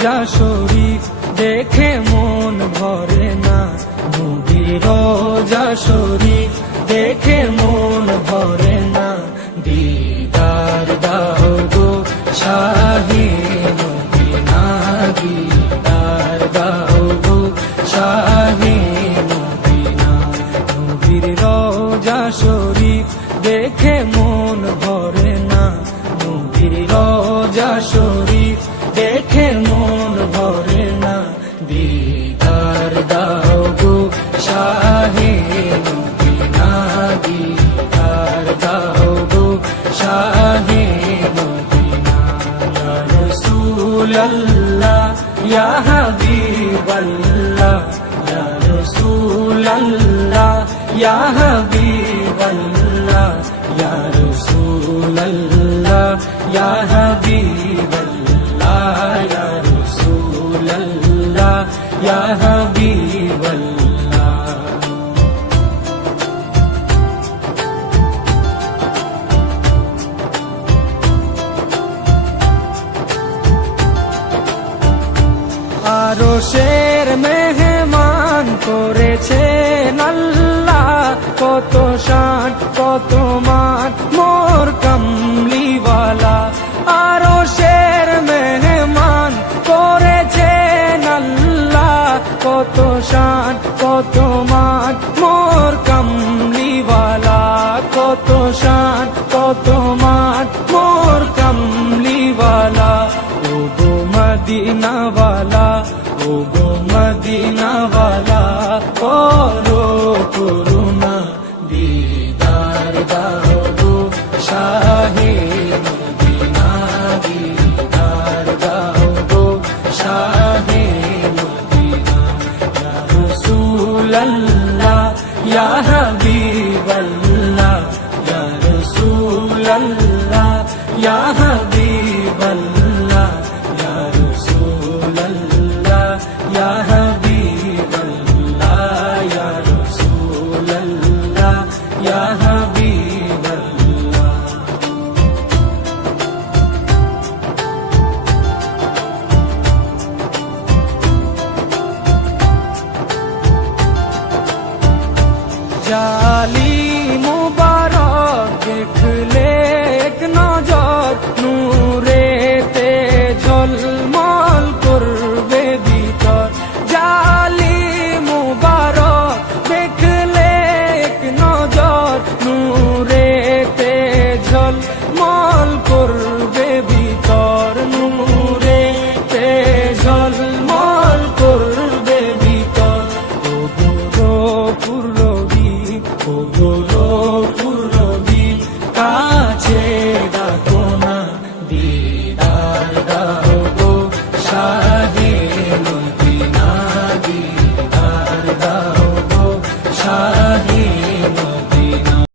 রোজা শরীফ দেখে মন ভরে না, নবীর রোজা শরীফ দেখে মন ভরে না। দিদার দাও গো শাহে মদিনা, দিদার দাও গো শাহে মদিনা। নবীর রোজা শরীফ দেখে মন ভরে না, নবীর রোজা শরীফ দেখে মন ভরে না। দিদার দাও গো শাহে মদিনা, দিদার দাও গো শাহে মদিনা। ইয়া রাসূলাল্লাহ ইয়া হাবিবাল্লাহ, ইয়া রাসূলাল্লাহ ইয়া হাবিবাল্লাহ, ইয়া রাসূলাল্লাহ ইয়া হাবিবাল্লাহ, ইয়া রাসূলাল্লাহ ইয়া হাবিবাল্লাহ। আরশের মেহমান করেছেন আল্লাহ, কত শান কত মান মোর কামলিওয়ালা। আরশের মেহমান করেছেন আল্লাহ, কত শান কত মান মোর কামলিওয়ালা, কত শান কত মান মোর কামলিওয়ালা। ও গো মদিনাওয়ালা, ও গো মদিনাওয়ালা, করো করুণা, দিদার দাও গো শাহে মদিনা, দিদার দাও গো শাহে মদিনা। ইয়া রাসূলাল্লাহ ইয়া হাবিবাল্লাহ, ইয়া রাসূলাল্লাহ ইয়া